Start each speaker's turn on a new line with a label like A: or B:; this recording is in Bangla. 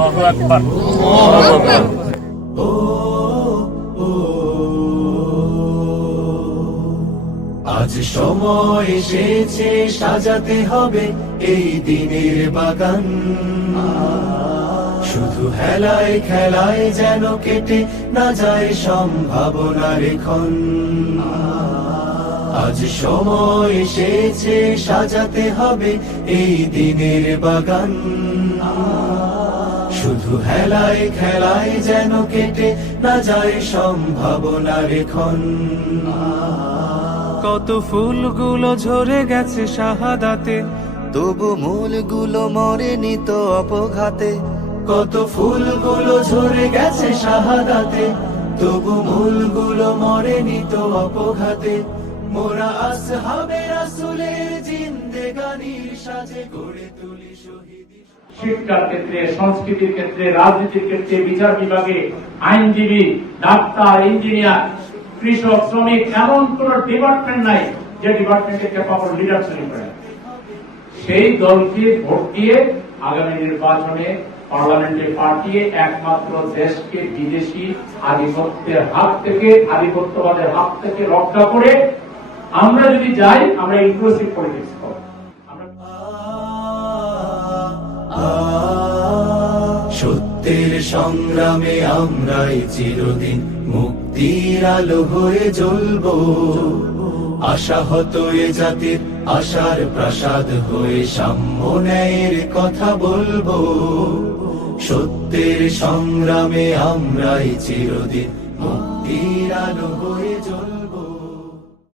A: আল্লাহু আকবার।
B: আজ সময় এসেছে, সাজাতে হবে এই দিনের বাগান। শুধু হেলায় খেলায় যেন কেটে না যায় সম্ভাবনার ক্ষণ। আজ সময় এসেছে, সাজাতে হবে এই দিনের বাগান। শুধু হেলায় খেলায় যেন কেটে না যায় সম্ভাবনার ক্ষণ।
C: কত ফুলগুলো ঝরে গেছে শাহাদাতে
D: তবু মূলগুলো মরেনি তো অপঘাতে।
B: কত ফুলগুলো ঝরে গেছে শাহাদাতে তবু মূলগুলো মরেনি তো অপঘাতে। মোরা আসহাবে রাসূলের জিন্দেগানির সাজে গড়ে তুলি শহীদ।
A: শিক্ষার ক্ষেত্রে, সংস্কৃতির ক্ষেত্রে, রাজনীতির ক্ষেত্রে, বিচার বিভাগে আইনজীবী, ডাক্তার, ইঞ্জিনিয়ার, কৃষক, শ্রমিক, এমন কোন ডিপার্টমেন্ট নাই যে ডিপার্টমেন্টে ক্যাপাবল লিডার তৈরি করে। সেই দলকে ভোট দিয়ে আগামী নির্বাচনে পার্লামেন্টে পাঠিয়ে একমাত্র দেশকে বিদেশি আধিপত্যের হাত থেকে, আধিপত্যবাদের হাত থেকে রক্ষা করে আমরা যদি যাই, আমরা ইনক্লুসিভ পলিটিক্স
B: সত্যের সংগ্রামে আমরাই চিরদিন মুক্তির আলো হয়ে জ্বলব। আশাহত এ জাতির আশার প্রাসাদ হয়ে সাম্য ন্যায়ের কথা বলব। সত্যের সংগ্রামে আমরাই চিরদিন মুক্তির আলো হয়ে জ্বলব।